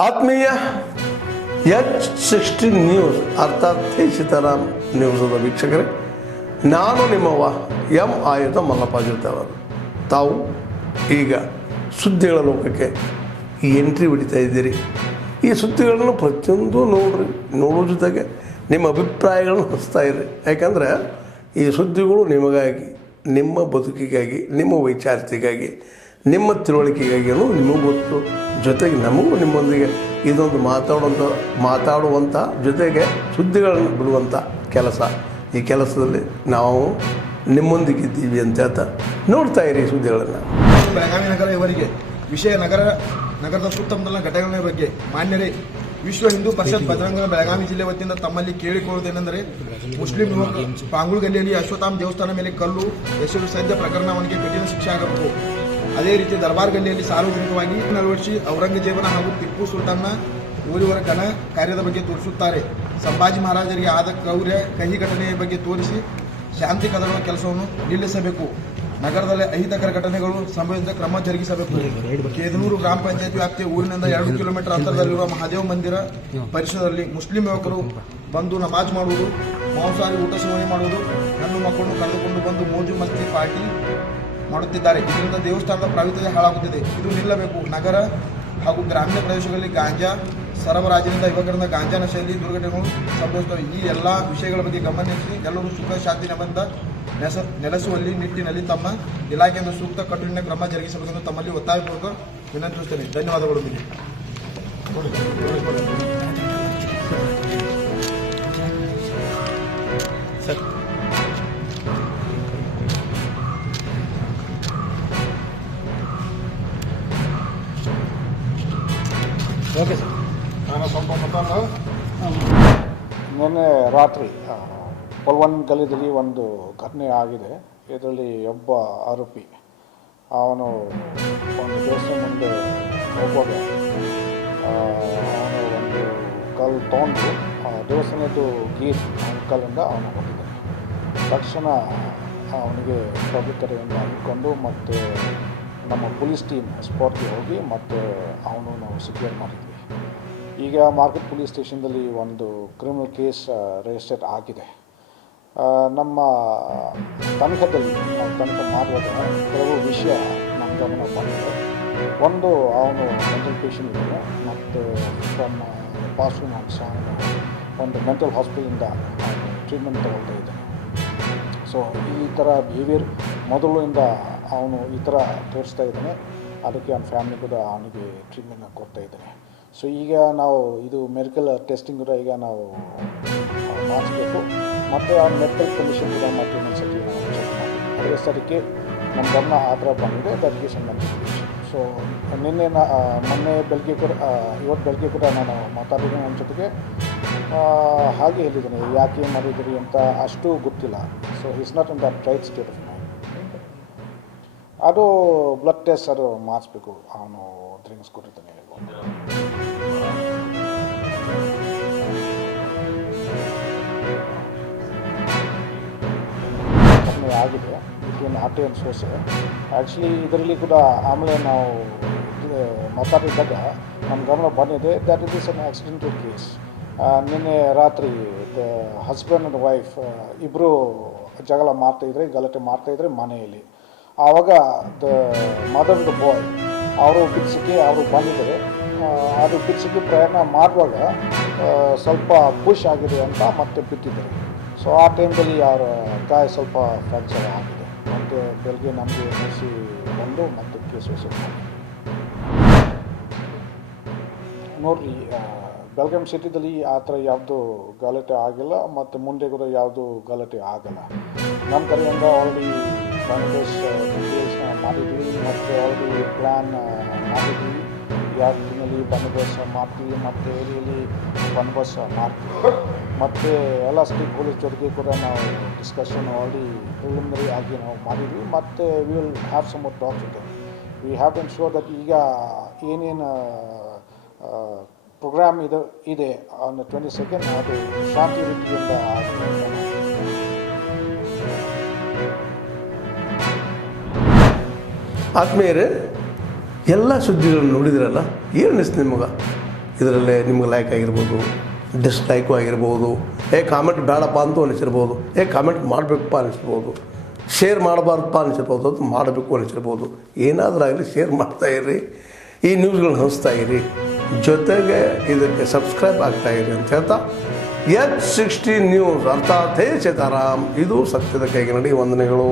ಆತ್ಮೀಯ H60 news ಅರ್ಥಾತ್ ಸೀತಾರಾಮ್ ನ್ಯೂಸದ ವೀಕ್ಷಕರೇ, ನಾನು ನಿಮ್ಮವ ಎಂ ಆಯುಧ ಮಲ್ಲಪ್ಪ ಜೊತೆ ಅವರು. ತಾವು ಈಗ ಸುದ್ದಿಗಳ ಲೋಕಕ್ಕೆ ಎಂಟ್ರಿ ಹೊಡಿತಾ ಇದ್ದೀರಿ. ಈ ಸುದ್ದಿಗಳನ್ನು ಪ್ರತಿಯೊಂದು ನೋಡೋ ಜೊತೆಗೆ ನಿಮ್ಮ ಅಭಿಪ್ರಾಯಗಳನ್ನು ಹಚ್ತಾ ಇರಿ. ಯಾಕಂದರೆ ಈ ಸುದ್ದಿಗಳು ನಿಮಗಾಗಿ, ನಿಮ್ಮ ಬದುಕಿಗಾಗಿ, ನಿಮ್ಮ ವೈಚಾರಿಕೆಗಾಗಿ, ನಿಮ್ಮ ತಿಳುವಳಿಕೆಗಾಗಿಯೂ ನಿಮಗೂ ಗೊತ್ತು. ಜೊತೆಗೆ ನಮಗೂ ನಿಮ್ಮೊಂದಿಗೆ ಇದೊಂದು ಮಾತಾಡುವಂಥ ಜೊತೆಗೆ ಸುದ್ದಿಗಳನ್ನು ಬಿಡುವಂಥ ಕೆಲಸ. ಈ ಕೆಲಸದಲ್ಲಿ ನಾವು ನಿಮ್ಮೊಂದಿಗಿದ್ದೀವಿ ಅಂತ ಹೇಳ್ತಾ ನೋಡ್ತಾ ಇರಿ ಸುದ್ದಿಗಳನ್ನು. ಬೆಳಗಾವಿ ನಗರ ಇವರಿಗೆ ವಿಷಯ ನಗರದ ಸುತ್ತಮುತ್ತಲಿನ ಘಟನೆಗಳ ಬಗ್ಗೆ ಮಾನ್ಯರೇ, ವಿಶ್ವ ಹಿಂದೂ ಪರಿಷತ್ ಬಜರಂಗ ಬೆಳಗಾವಿ ಜಿಲ್ಲೆ ವತಿಯಿಂದ ತಮ್ಮಲ್ಲಿ ಕೇಳಿಕೊಳ್ಳುವುದೇನೆಂದರೆ, ಮುಸ್ಲಿಂ ಯುವಕ ಪಾಂಗುಳ್ ಗಲ್ಲಿಯಲ್ಲಿ ಅಶ್ವತ್ಥಾಮ ದೇವಸ್ಥಾನ ಮೇಲೆ ಕಲ್ಲು ಎಸೆದು ಸದ್ಯ ಪ್ರಕರಣ ಅವನಿಗೆ ಕಠಿಣ ಶಿಕ್ಷೆ ಆಗಬೇಕು. ಅದೇ ರೀತಿ ದರ್ಬಾರ್ ಗಲ್ಲಿಯಲ್ಲಿ ಸಾರ್ವಜನಿಕವಾಗಿ ಅಳವಡಿಸಿ ಔರಂಗಜೇಬನ ಹಾಗೂ ಟಿಪ್ಪು ಸುಲ್ತಾನ್ನ ಇವರಿವರ ಘನ ಕಾರ್ಯದ ಬಗ್ಗೆ ತೋರಿಸುತ್ತಾರೆ. ಸಂಭಾಜಿ ಮಹಾರಾಜರಿಗೆ ಆದ ಕಹಿ ಘಟನೆಯ ಬಗ್ಗೆ ತೋರಿಸಿ ಶಾಂತಿ ಕದಡುವ ಕೆಲಸವನ್ನು ನಿಲ್ಲಿಸಬೇಕು. ನಗರದಲ್ಲಿ ಅಹಿತಕರ ಘಟನೆಗಳು ಸಂಭವಿಸಿದ ಕ್ರಮ ಜರುಗಿಸಬೇಕು. ಕೇದನೂರು ಗ್ರಾಮ ಪಂಚಾಯತ್ ವ್ಯಾಪ್ತಿಯ ಊರಿನಿಂದ 2 ಕಿಲೋಮೀಟರ್ ಅಂತರದಲ್ಲಿರುವ ಮಹಾದೇವ ಮಂದಿರ ಪರಿಸರದಲ್ಲಿ ಮುಸ್ಲಿಂ ಯುವಕರು ಬಂದು ನಮಾಜ್ ಮಾಡುವುದು, ಮಾಂಸಾಹಾರಿ ಊಟ ಸೇವನೆ ಮಾಡುವುದು, ಹೆಣ್ಣು ಮಕ್ಕಳನ್ನು ಕರೆದುಕೊಂಡು ಬಂದು ಮೋಜು ಮಸ್ತಿ ಪಾರ್ಟಿ ಮಾಡುತ್ತಿದ್ದಾರೆ. ಇದರಿಂದ ದೇವಸ್ಥಾನದ ಪವಿತ್ರತೆ ಹಾಳಾಗುತ್ತಿದೆ. ಇದು ನಿಲ್ಲಬೇಕು. ನಗರ ಹಾಗೂ ಗ್ರಾಮೀಣ ಪ್ರದೇಶಗಳಲ್ಲಿ ಗಾಂಜಾ ಸರಬರಾಜಿನಿಂದ ಯುವಕರಿಂದ ಗಾಂಜಾ ನಶೆಯಲ್ಲಿ ದುರ್ಘಟನೆಗಳು ಸಂಭವಿಸುತ್ತವೆ. ಈ ಎಲ್ಲ ವಿಷಯಗಳ ಬಗ್ಗೆ ಗಮನಿಸಿ ಎಲ್ಲರೂ ಸುಖ ಶಾಂತಿ ನೆಲೆಸುವಲ್ಲಿ ನಿಟ್ಟಿನಲ್ಲಿ ತಮ್ಮ ಇಲಾಖೆಯಿಂದ ಸೂಕ್ತ ಕಟ್ಟುನಿಟ್ಟಿನ ಕ್ರಮ ಜರುಗಿಸಬೇಕೆಂದು ತಮ್ಮಲ್ಲಿ ಒತ್ತಾಯಪೂರ್ವಕ ವಿನಂತಿಸುತ್ತೇನೆ. ಧನ್ಯವಾದಗಳು. Okay sir. ನಿನ್ನೆ ರಾತ್ರಿ ಪಲ್ವನ್ ಗಲ್ಲಿಯಲ್ಲಿ ಒಂದು ಘಟನೆ ಆಗಿದೆ. ಇದರಲ್ಲಿ ಒಬ್ಬ ಆರೋಪಿ ಅವನು ಒಂದು ದೇವಸ್ಥಾನ ಮುಂದೆ ಹೋಗುವಾಗ ಅವನು ಒಂದು ಕಲ್ಲು ತೊಗೊಂಡು ದೇವಸ್ಥಾನದ್ದು ಗೇಟ್ ಕಲ್ಲಿಂದ ಅವನು ಹೋಗಿದ್ದಾನೆ. ತಕ್ಷಣ ಅವನಿಗೆ ಪ್ರಭುತ್ವತೆಯಿಂದ ಹಿಡ್ಕೊಂಡು ಮತ್ತು ನಮ್ಮ ಪೊಲೀಸ್ ಟೀಮ್ ಸ್ಪಾಟ್ಗೆ ಹೋಗಿ ಮತ್ತು ಅವನು ನಾವು ಸೆಕ್ಯೂರ್ ಮಾಡಿದ್ವಿ. ಈಗ ಮಾರ್ಕೆಟ್ ಪೊಲೀಸ್ ಸ್ಟೇಷನ್ದಲ್ಲಿ ಒಂದು ಕ್ರಿಮಿನಲ್ ಕೇಸ್ ರಿಜಿಸ್ಟರ್ ಆಗಿದೆ. ನಮ್ಮ ತನಿಖೆಯಲ್ಲಿ ನಾವು ತನಿಖೆ ಮಾಡುವಾಗ ಕೆಲವು ವಿಷಯ ನಮ್ಮ ಗಮನ ಬಂದಿದೆ. ಒಂದು, ಅವನು ಮೆಂಟಲ್ ಪೇಷಂಟ್ ಇದ್ದಾನೆ ಮತ್ತು ಫ್ರಮ್ ಪಾಸ್ಟ್ ಮಂತ್ಸ್ ಅವನು ಒಂದು ಮೆಂಟಲ್ ಹಾಸ್ಪಿಟಲಿಂದ ಅವನು ಟ್ರೀಟ್ಮೆಂಟ್ ತಗೊಳ್ತಾ ಇದ್ದಾನೆ. ಸೊ ಈ ಥರ ಬಿಹೇವಿಯರ್ ಮೊದಲಿಂದ ಅವನು ಈ ಥರ ತೋರಿಸ್ತಾ ಇದ್ದಾನೆ. ಅದಕ್ಕೆ ಅವನ ಫ್ಯಾಮಿಲಿ ಕೂಡ ಅವನಿಗೆ ಟ್ರೀಟ್ಮೆಂಟ್ ಕೊಡ್ತಾ ಇದ್ದಾನೆ. ಸೊ ಈಗ ನಾವು ಇದು ಮೆಡಿಕಲ್ ಟೆಸ್ಟಿಂಗ್ ಕೂಡ ಈಗ ನಾವು ಮಾಡಿಸ್ಬೇಕು ಮತ್ತು ಅವ್ನ ಮೆಡಿಕಲ್ ಕಂಡೀಷನ್ ಕೂಡ ಮತ್ತು ಇನ್ನೊಂದ್ಸತಿ ನಾವು ಚೆಕ್ ಮಾಡಿ ಅದೇ ಸರಿಗೆ ನಮ್ಮ ಗಮನ ಆ ಥರ ಬಂದಿದೆ. ಅದಕ್ಕೆ ಸಂಬಂಧಿಸಿದ ಸೊ ಮೊನ್ನೆ ಬೆಳಗ್ಗೆ ಕೂಡ ಇವತ್ತು ಬೆಳಗ್ಗೆ ಕೂಡ ನಾನು ಮಾತಾಡಿದ್ದೀನಿ ನನ್ನ ಜೊತೆಗೆ. ಹಾಗೆ ಹೇಳಿದ್ದೀನಿ ಯಾಕೆ ಮಾಡಿದ್ದೀರಿ ಅಂತ ಅಷ್ಟು ಗೊತ್ತಿಲ್ಲ. So is not in that right state of mind. ಅದು ಬ್ಲಡ್ ಟೆಸ್ಟ್ ಅದು ಮಾಡಿಸ್ಬೇಕು. ಅವನು ಡ್ರಿಂಕ್ಸ್ ಕೊಟ್ಟಿದ್ದಾನೆ ಆಗಿದೆ ಬಿಟ್ವೀನ್ ಆಟೆ ಆ್ಯಂಡ್ ಸೋಸೆ. ಆ್ಯಕ್ಚುಲಿ ಇದರಲ್ಲಿ ಕೂಡ ಆಮೇಲೆ ನಾವು ಮಾತಾಡಿದಾಗ ನಮ್ಮ ಗಮನ ಬಂದಿದೆ that is an accidental case. ನಿನ್ನೆ ರಾತ್ರಿ ದ ಹಸ್ಬೆಂಡ್ ಆ್ಯಂಡ್ ವೈಫ್ ಇಬ್ಬರು ಗಲಾಟೆ ಮಾಡ್ತಾಯಿದ್ರೆ ಮನೆಯಲ್ಲಿ. ಆವಾಗ ದ ಮದರ್ ದ ಬಾಯ್ ಅವರು ಬಿಡಿಸೋಕ್ಕೆ ಅವರು ಬಂದಿದ್ದಾರೆ. ಅದು ಬಿಡಿಸೋಕ್ಕೆ ಪ್ರಯತ್ನ ಮಾಡುವಾಗ ಸ್ವಲ್ಪ ಪುಷ್ ಆಗಿದೆ ಅಂತ ಮತ್ತೆ ಬಿಟ್ಟಿದ್ದಾರೆ. ಸೊ ಆ ಟೈಮ್ದಲ್ಲಿ ಅವರ ಗಾಯ ಸ್ವಲ್ಪ ಫ್ರ್ಯಾಕ್ಚರ್ ಆಗಿದೆ. ಮತ್ತು ಬೆಳಗ್ಗೆ ನಮಗೆ ಎನ್ಸಿ ಬಂದು ಮತ್ತು ಕೇಸ್ ರಿಸೀವ್ ಮಾಡಿ ನೋಡಿರಿ. ಬೆಳಗಾಂ ಸಿಟಿದಲ್ಲಿ ಆ ಥರ ಯಾವುದು ಗಲಾಟೆ ಆಗಿಲ್ಲ ಮತ್ತು ಮುಂದೆ ಕೂಡ ಯಾವುದು ಗಲಾಟೆ ಆಗಲ್ಲ. ನಮ್ಮ ಕಡೆಯಿಂದ ಆಲ್ರೆಡಿ ಬಂದೋಬಸ್ತ್ ಡೀಟೇಲ್ಸ್ನ ಮಾಡಿದ್ವಿ ಮತ್ತು ಆಲ್ರೆಡಿ ಪ್ಲ್ಯಾನ್ ಮಾಡಿದ್ವಿ. ಯಾವ ದಿನಲ್ಲಿ ಬಂದೋಬಸ್ತ್ ಮಾಡ್ತೀವಿ ಮತ್ತು ಏರಿಯಲ್ಲಿ ಬಂದೋಬಸ್ತ್ ಮಾಡ್ತೀವಿ ಮತ್ತು ಎಲ್ಲ ಸ್ಟೇಕ್ ಹೋಲ್ಡರ್ಸ್ ಜೊತೆಗೆ ಕೂಡ ನಾವು ಡಿಸ್ಕಷನ್ ಆಲ್ರೆಡಿ ಪ್ರಿಲಿಮಿನರಿ ಆಗಿ ನಾವು ಮಾಡಿದ್ವಿ. ಮತ್ತು we will have some more talks with them. We have to ensure that ಈಗ ಏನೇನು ಪ್ರೋಗ್ರಾಮ್ ಇದೆ ಆನ್ 22nd ಅದು ಶಾಂತಿ ರೀತಿಯಿಂದ ಆತ್ಮೀಯರೇ, ಎಲ್ಲ ಸುದ್ದಿಗಳನ್ನು ನೋಡಿದ್ರಲ್ಲ, ಏನು ಅನಿಸ್ತು ನಿಮಗೆ? ಇದರಲ್ಲೇ ನಿಮ್ಗೆ ಲೈಕ್ ಆಗಿರ್ಬೋದು, ಡಿಸ್ಲೈಕು ಆಗಿರ್ಬೋದು, ಕಾಮೆಂಟ್ ಬೇಡಪ್ಪ ಅಂತೂ ಅನಿಸಿರ್ಬೋದು, ಕಾಮೆಂಟ್ ಮಾಡಬೇಕಪ್ಪ ಅನಿಸಿರ್ಬೋದು, ಶೇರ್ ಮಾಡಬಾರ್ದಪ್ಪ ಅನಿಸಿರ್ಬೋದು, ಅದು ಮಾಡಬೇಕು ಅನಿಸಿರ್ಬೋದು. ಏನಾದರೂ ಆಗಲಿ ಶೇರ್ ಮಾಡ್ತಾಯಿರಿ, ಈ ನ್ಯೂಸ್ಗಳನ್ನ ಹಂಚ್ತಾ ಇರಿ, ಜೊತೆಗೆ ಇದಕ್ಕೆ ಸಬ್ಸ್ಕ್ರೈಬ್ ಆಗ್ತಾಯಿರಿ ಅಂತ ಹೇಳ್ತಾ H16 ನ್ಯೂಸ್ ಅರ್ಥಾತ್ ಹೇ ಸೀತಾರಾಮ್, ಇದು ಸತ್ಯದ ಕೈಗೆ ನಡಿ. ವಂದನೆಗಳು.